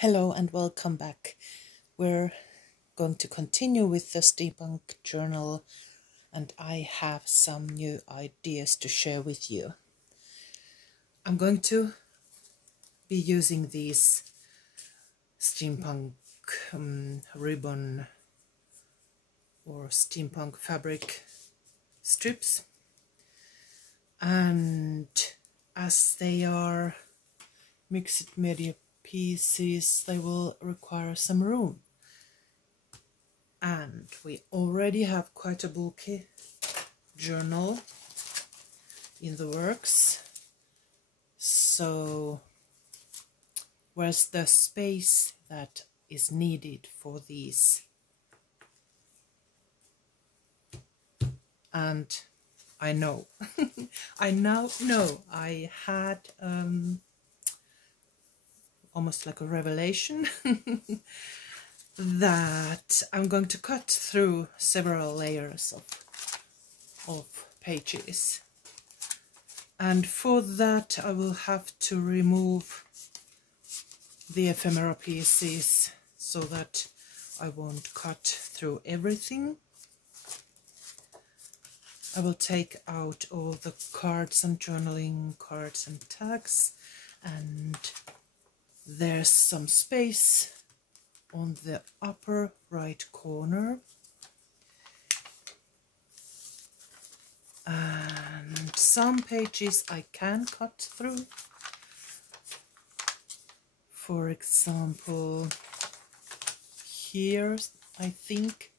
Hello and welcome back. We're going to continue with the Steampunk journal and I have some new ideas to share with you. I'm going to be using these steampunk ribbon or steampunk fabric strips, and as they are mixed media pieces, they will require some room, and we already have quite a bulky journal in the works, so where's the space that is needed for these? And I know I now know I had almost like a revelation that I'm going to cut through several layers of pages, and for that I will have to remove the ephemera pieces so that I won't cut through everything. I will take out all the cards and journaling cards and tags, and there's some space on the upper right corner, and some pages I can cut through. For example, here I think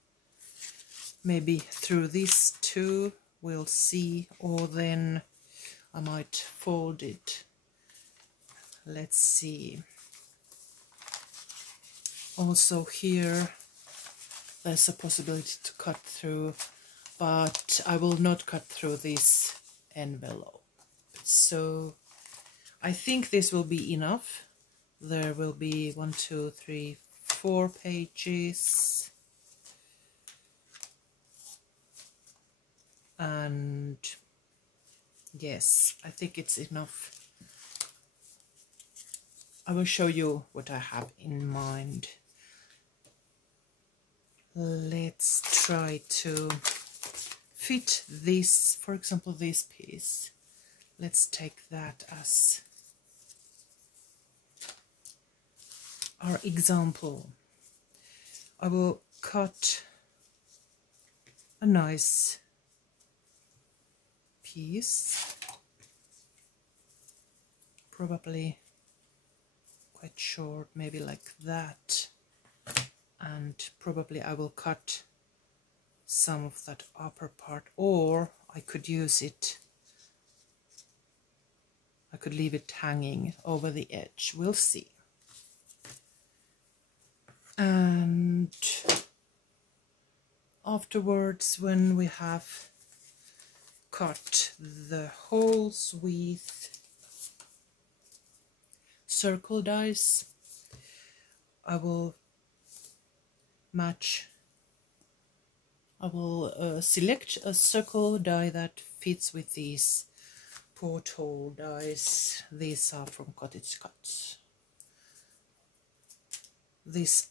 maybe through these two we'll see, or then I might fold it. Let's see. Also here there's a possibility to cut through, but I will not cut through this envelope. So I think this will be enough. There will be 1, 2, 3, 4 pages. And yes, I think it's enough. I will show you what I have in mind. Let's try to fit this, for example, this piece. Let's take that as our example. I will cut a nice piece, probably quite short, maybe like that, and probably I will cut some of that upper part, or I could use it, I could leave it hanging over the edge, we'll see. And afterwards, when we have cut the holes with circle dies, I will select a circle die that fits with these porthole dies. These are from Cottage Cuts. These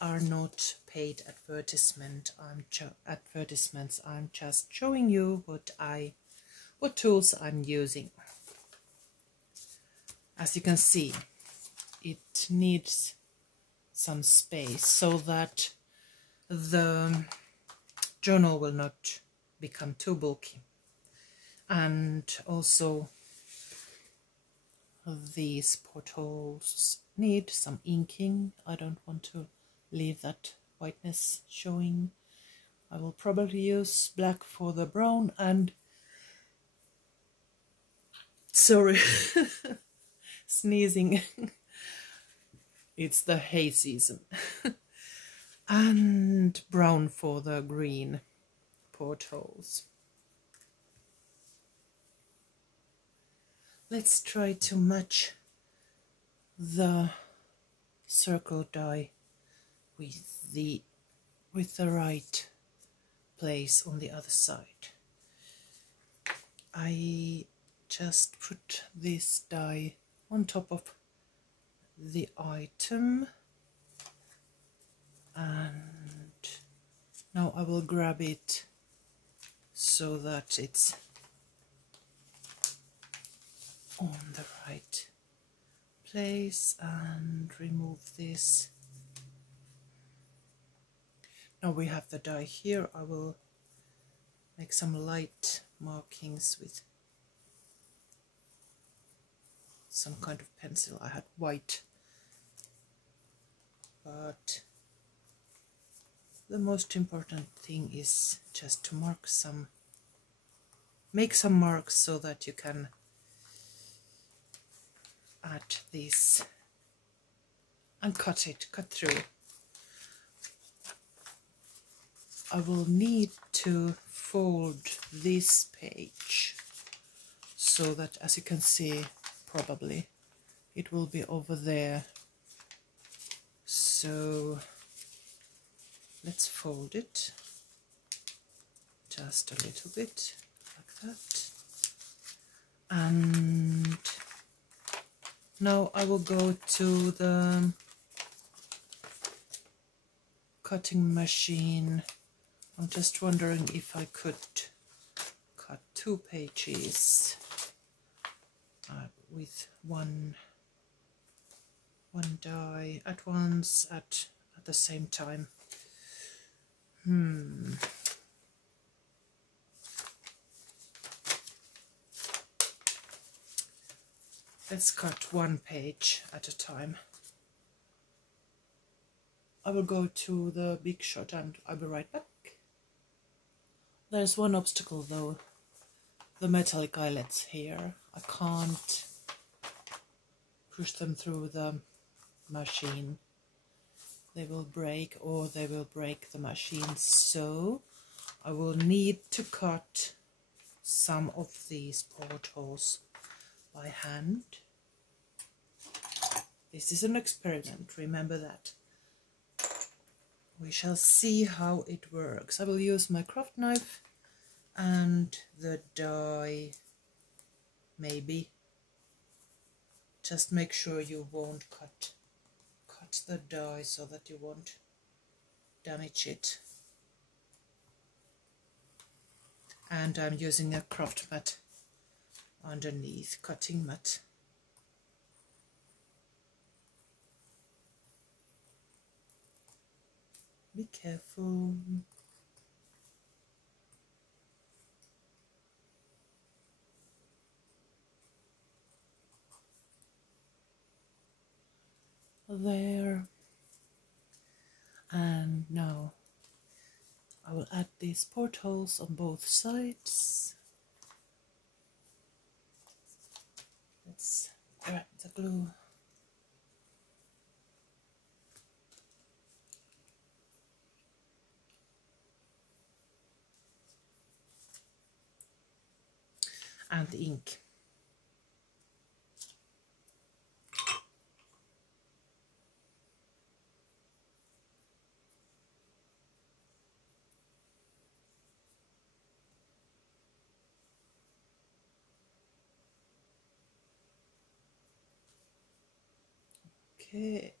are not paid advertisements. I'm just showing you what tools I'm using. As you can see, it needs some space so that the journal will not become too bulky. And also these portholes need some inking. I don't want to leave that whiteness showing. I will probably use black for the brown, and sorry, sneezing. It's the hay season. And brown for the green portholes. Let's try to match the circle die with the right place on the other side. I just put this die on top of the item, and now I will grab it so that it's on the right place and remove this. Now we have the die here. I will make some light markings with some kind of pencil. I had white, but the most important thing is just to make some marks so that you can add this and cut through. I will need to fold this page so that, as you can see, probably it will be over there. So let's fold it just a little bit like that. And now I will go to the cutting machine. I'm just wondering if I could cut 2 pages with one die at once at the same time. Let's cut 1 page at a time. I will go to the big shot and I'll be right back. There's one obstacle though, the metallic eyelets here. I can't push them through the machine. They will break, or they will break the machine, so I will need to cut some of these portholes by hand. This is an experiment, remember that. We shall see how it works. I will use my craft knife and the die, maybe. Just make sure you won't cut the die so that you won't damage it. And I'm using a craft mat underneath, cutting mat. Be careful. There. And now I will add these portholes on both sides. Let's grab the glue. And the ink. Okay.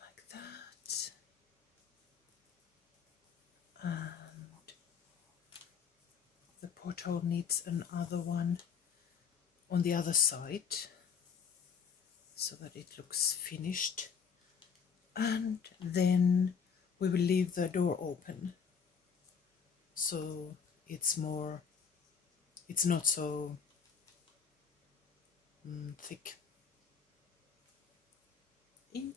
Like that. And the porthole needs another one on the other side so that it looks finished. And then we will leave the door open so it's not so thick. Ink.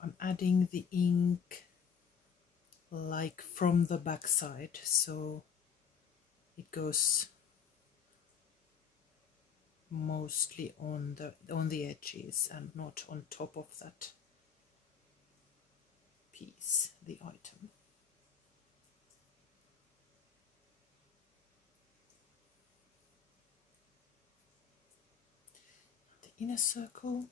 I'm adding the ink like from the back side, so it goes mostly on the edges and not on top of that piece, the item. The inner circle.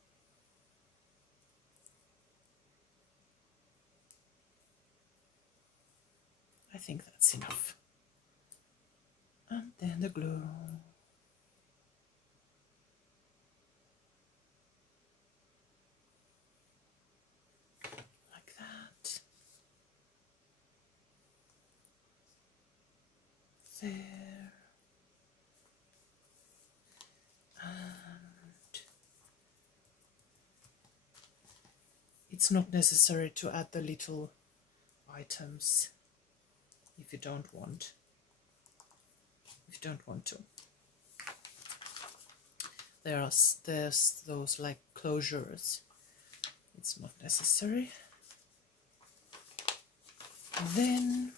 I think that's enough. And then the glue. Like that. There. And it's not necessary to add the little items if you don't want. To. There's those like closures. It's not necessary. Then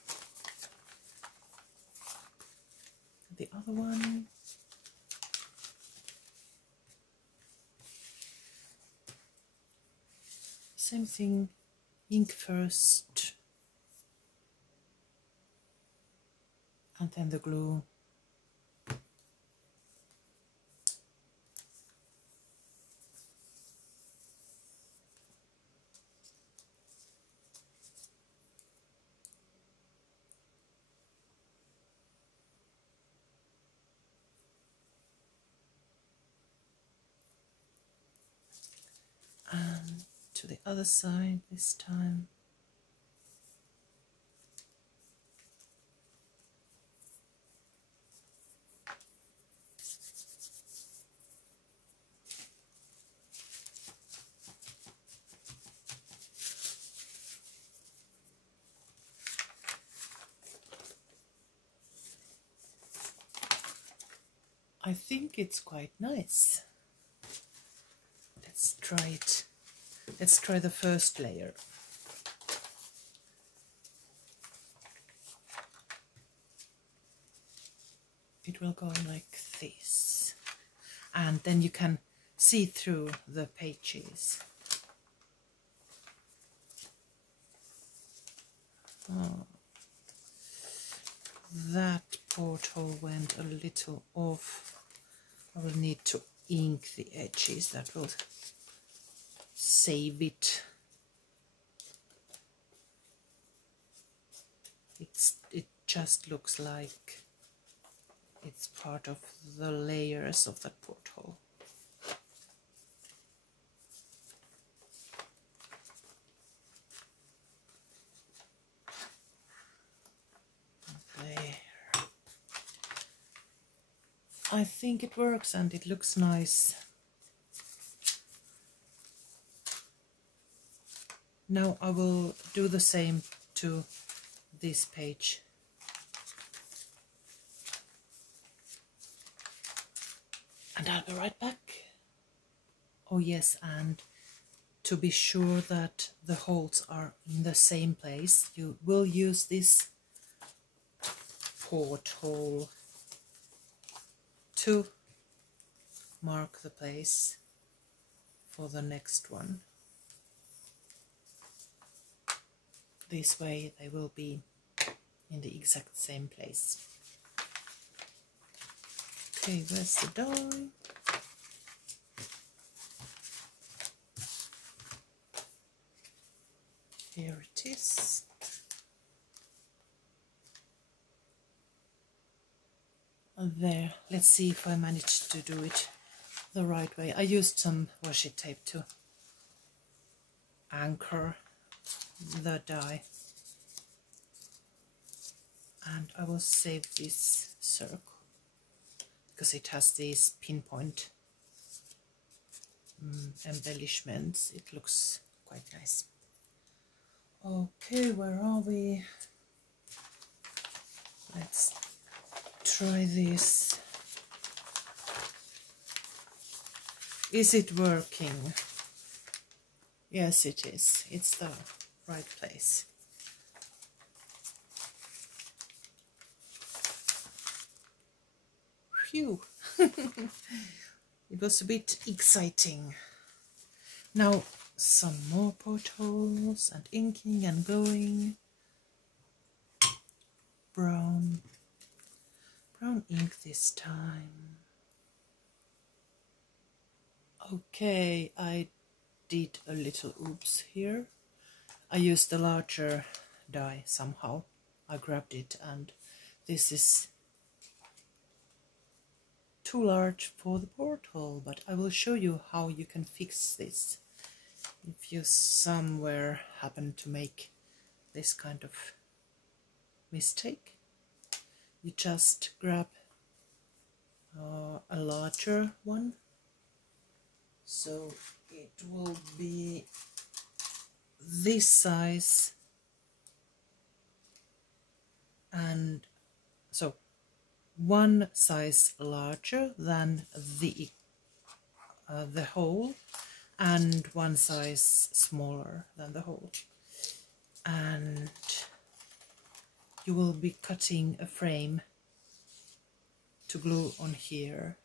the other one. Same thing, ink first, and then the glue. And to the other side this time. I think it's quite nice. Let's try it. Let's try the first layer. It will go like this. And then you can see through the pages. Oh. That porthole went a little off. I will need to ink the edges. That will save it. It just looks like it's part of the layers of that porthole. There. I think it works and it looks nice. Now I will do the same to this page. And I'll be right back. Oh yes, and to be sure that the holes are in the same place, you will use this porthole to mark the place for the next one. This way they will be in the exact same place. Okay, where's the die? Here it is. And there, let's see if I managed to do it the right way. I used some washi tape to anchor the die. And I will save this circle because it has these pinpoint embellishments. It looks quite nice. Okay, where are we? Let's try this. Is it working? Yes, it is. It's the right place. Phew! It was a bit exciting. Now some more portholes and inking and gluing. Brown ink this time. Okay, I did a little oops here. I used the larger die somehow. I grabbed it, and this is too large for the porthole, but I will show you how you can fix this if you somewhere happen to make this kind of mistake. You just grab a larger one, so it will be this size, and so one size larger than the hole, and one size smaller than the hole, and you will be cutting a frame to glue on here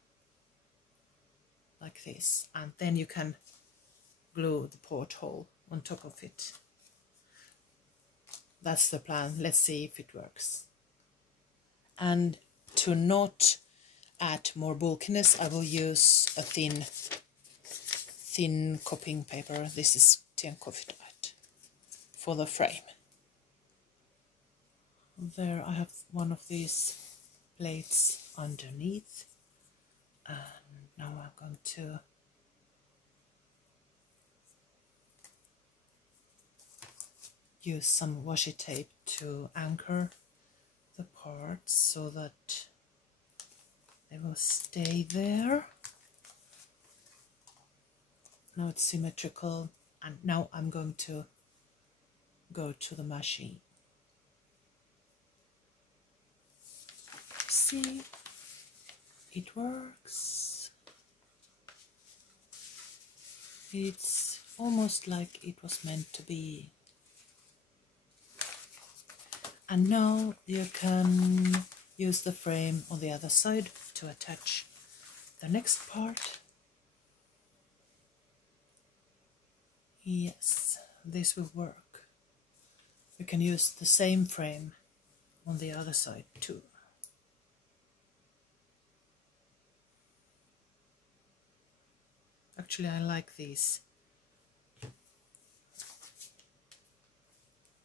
like this, and then you can glue the porthole on top of it. That's the plan. Let's see if it works. And to not add more bulkiness, I will use a thin copying paper. This is TPArt for the frame. There I have one of these plates underneath, and now I'm going to use some washi tape to anchor the parts so that they will stay there. Now it's symmetrical, and now I'm going to go to the machine. See, it works. It's almost like it was meant to be. And now you can use the frame on the other side to attach the next part. Yes, this will work. You can use the same frame on the other side too. Actually, I like these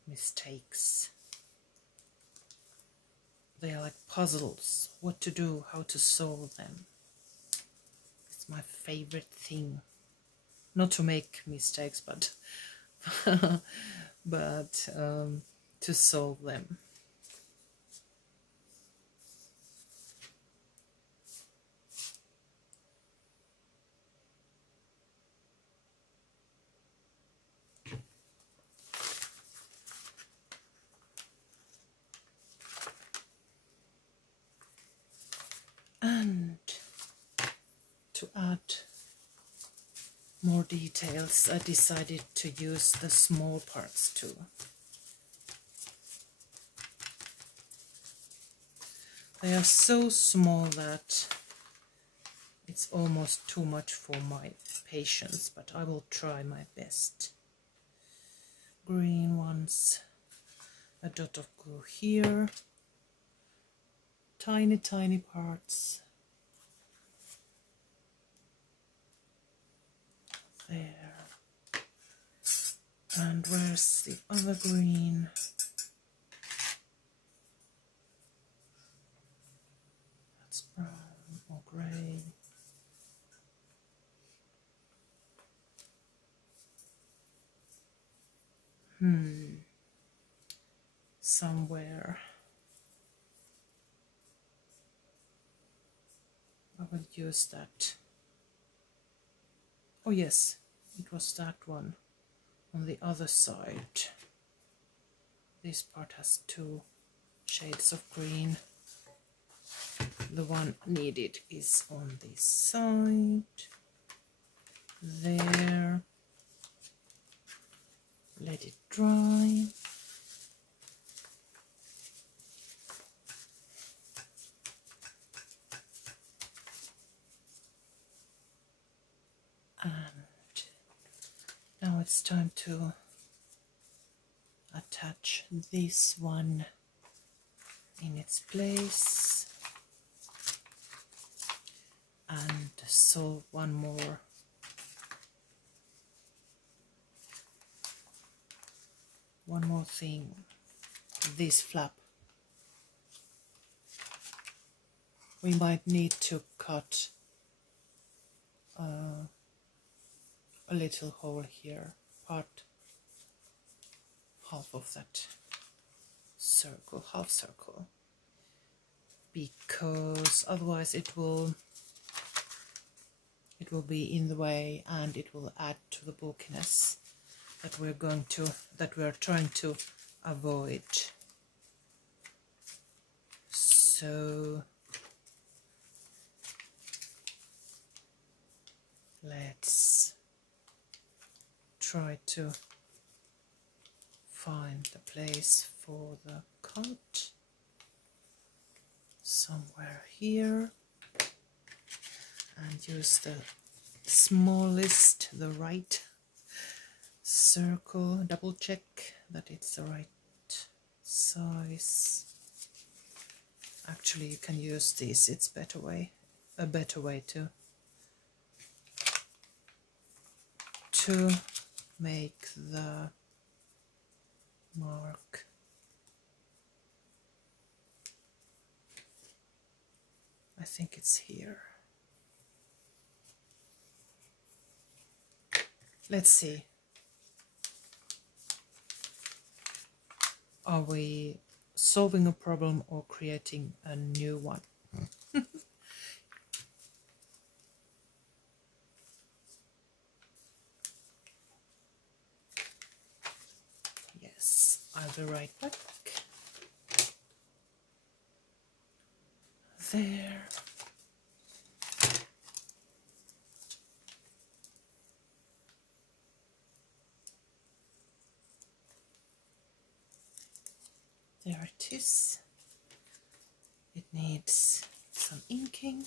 mistakes. They are like puzzles. What to do, how to solve them. It's my favorite thing. Not to make mistakes, but to solve them. And to add more details, I decided to use the small parts too. They are so small that it's almost too much for my patience, but I will try my best. Green ones, a dot of glue here, tiny parts there. And where's the other green? That's brown or grey. Somewhere. I will use that. Oh yes, it was that one on the other side. This part has two shades of green. The one needed is on this side. There. Let it dry. And now it's time to attach this one in its place and solve one more thing. This flap we might need to cut a little hole here, half of that circle, half circle, because otherwise it will be in the way and it will add to the bulkiness that we're trying to avoid. So let's try to find the place for the cut somewhere here and use the smallest, the right circle, double check that it's the right size. Actually, you can use this, it's a better way to make the mark. I think it's here. Let's see. Are we solving a problem or creating a new one? Yes, I'll be right back. There. There it is. It needs some inking.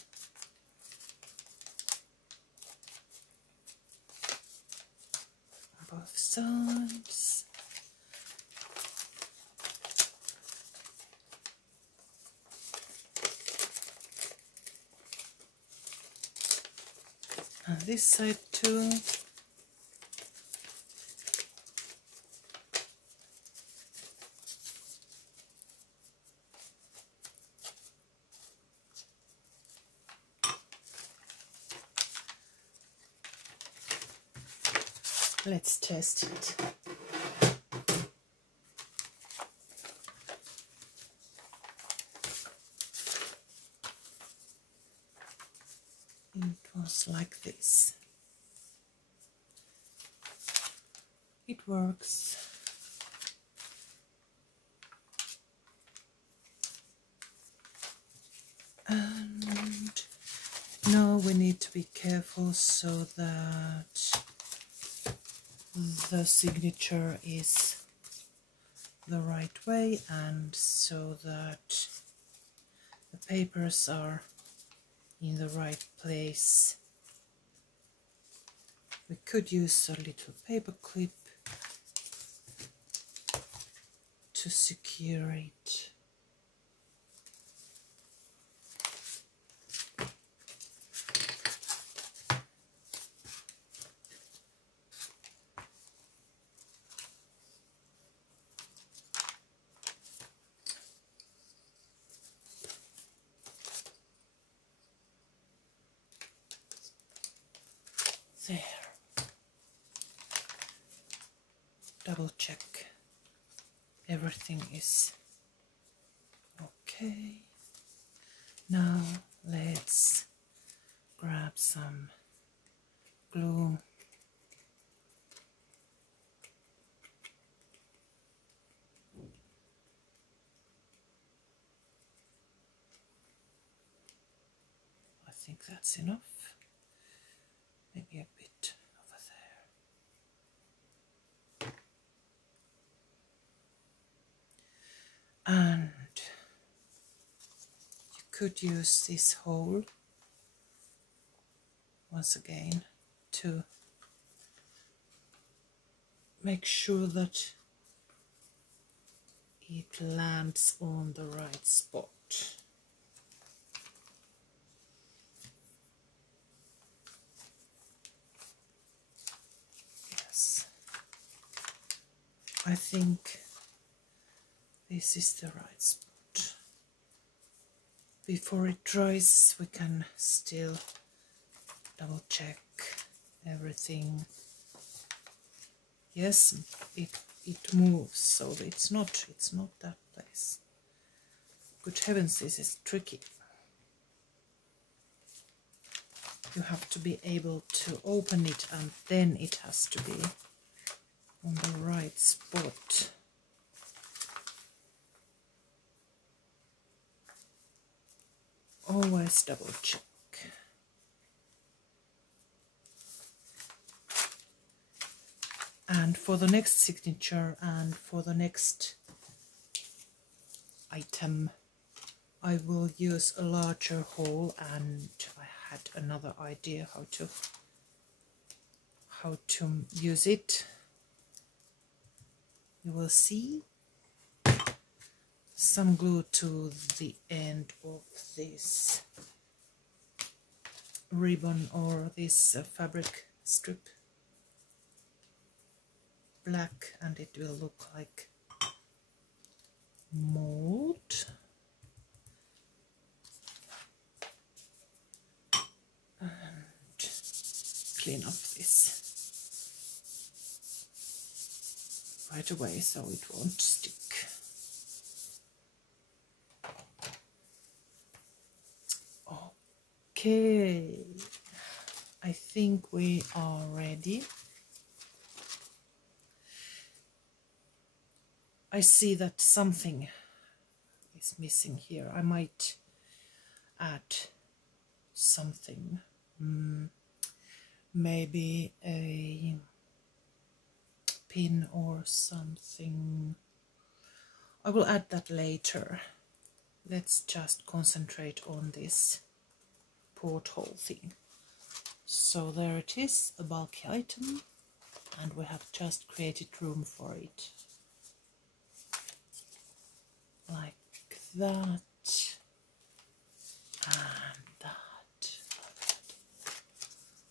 On both sides. And this side too. Let's test it. It was like this. It works. And now we need to be careful so that the signature is the right way and so that the papers are in the right place. We could use a little paper clip to secure it. There. Double check everything is okay. Now let's grab some glue. I think that's enough. Maybe a bit over there. And you could use this hole once again to make sure that it lands on the right spot. I think this is the right spot. before it dries we can still double check everything. Yes, it moves, so it's not that place. Good heavens, this is tricky. You have to be able to open it, and then it has to be on the right spot. Always double check. And for the next signature and for the next item, I will use a larger hole, and I had another idea how to use it. You will see some glue to the end of this ribbon or this fabric strip, black, and it will look like mold. And clean up this right away so it won't stick. Okay, I think we are ready. I see that something is missing here. I might add something, maybe a pin or something. I will add that later. Let's just concentrate on this porthole thing. So there it is, a bulky item, and we have just created room for it. Like that, and that.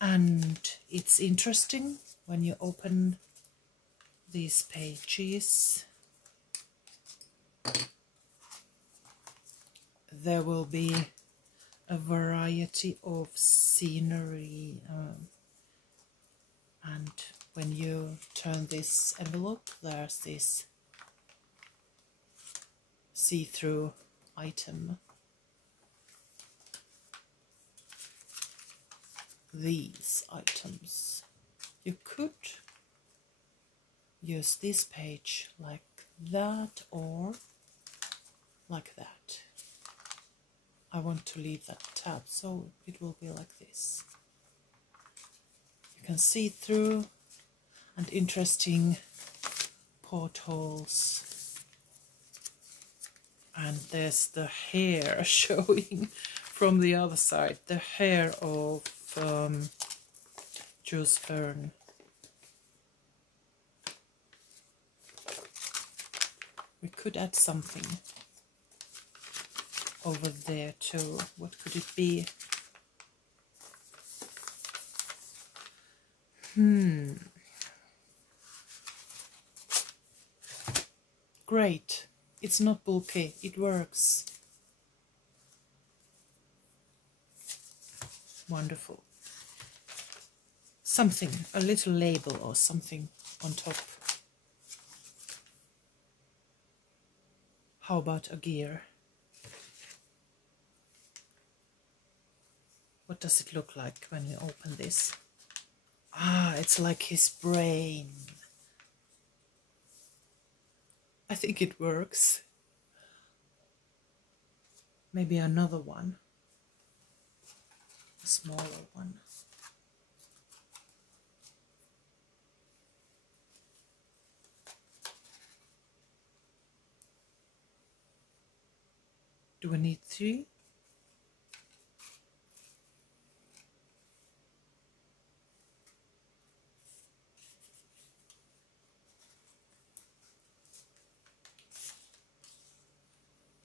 And it's interesting when you open these pages, there will be a variety of scenery, and when you turn this envelope, there's this see-through item. These items, you could use this page like that or like that. I want to leave that tab, so it will be like this. You can see through, and interesting portholes. And there's the hair showing from the other side, the hair of Jules Verne. We could add something over there too. What could it be? Great. It's not bulky. It works. Wonderful. Something, a little label or something on top. How about a gear? What does it look like when we open this? Ah, it's like his brain. I think it works. Maybe another one. A smaller one. Do we need 3?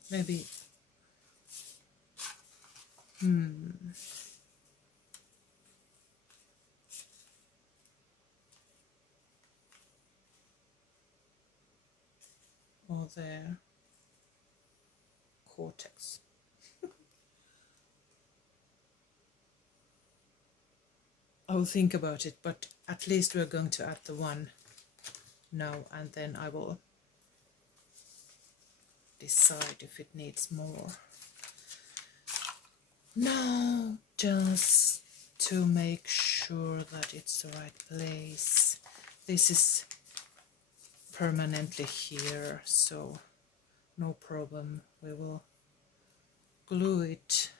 Maybe. Or there. Cortex. I will think about it, but at least we're going to add the one now, and then I will decide if it needs more. Now, just to make sure that it's the right place, this is permanently here, so no problem. We will glue it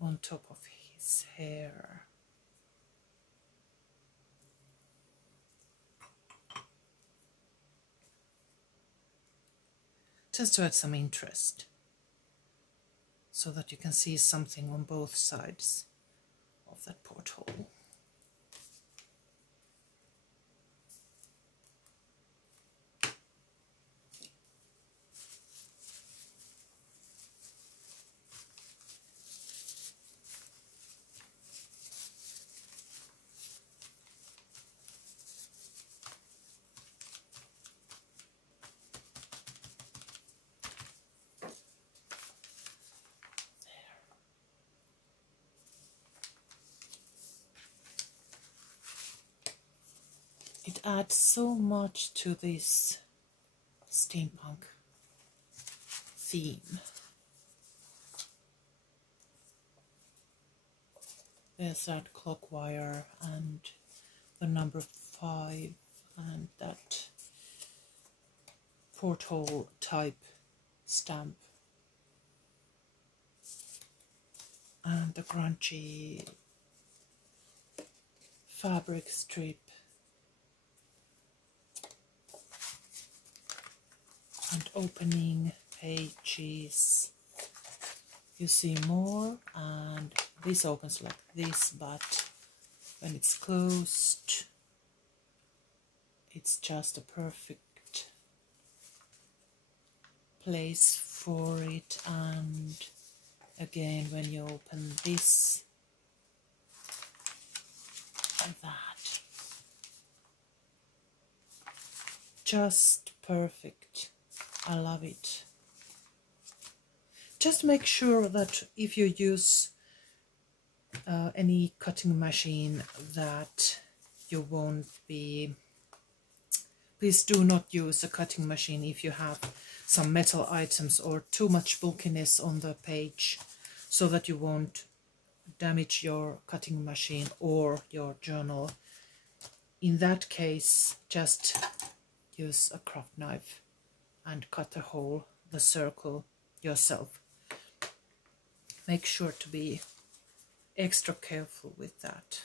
on top of his hair. Just to add some interest, so that you can see something on both sides of that porthole. It adds so much to this steampunk theme. There's that clock wire and the number 5 and that porthole type stamp and the grungy fabric strip and opening pages. You see more, and this opens like this, but when it's closed it's just a perfect place for it. And again, when you open this, like that, just perfect. I love it. Just make sure that if you use any cutting machine that you won't be, please do not use a cutting machine if you have some metal items or too much bulkiness on the page, so that you won't damage your cutting machine or your journal. In that case, just use a craft knife and cut the hole, the circle yourself. Make sure to be extra careful with that.